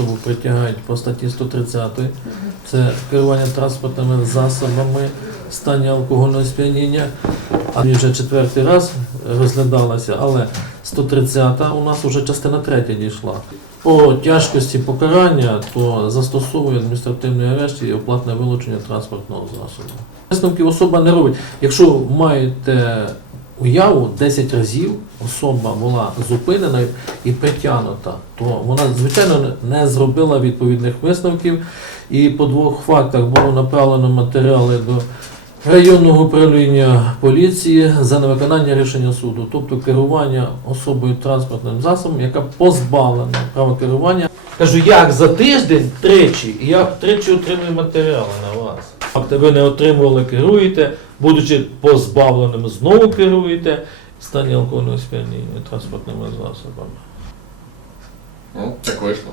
особу притягають по статті 130. Це керування транспортними засобами в стані алкогольного сп'яніння. А вже четвертий раз розглядалася, але 130-та у нас вже частина третя дійшла. По тяжкості покарання то застосовує адміністративний арешт і оплатне вилучення транспортного засобу. Висновків особа не робить. Якщо маєте уяву, 10 разів особа була зупинена і притягнута, то вона, звичайно, не зробила відповідних висновків. І по двох фактах було направлено матеріали до районного управління поліції за невиконання рішення суду, тобто керування особою транспортним засобом, яка позбавлена права керування. Кажу, як за тиждень тричі, і я тричі отримую матеріали на вас. Ви не отримували, керуєте, будучи позбавленим, знову керуєте стані алкогольного сп'яніння транспортними засобами. Ну, так вийшло.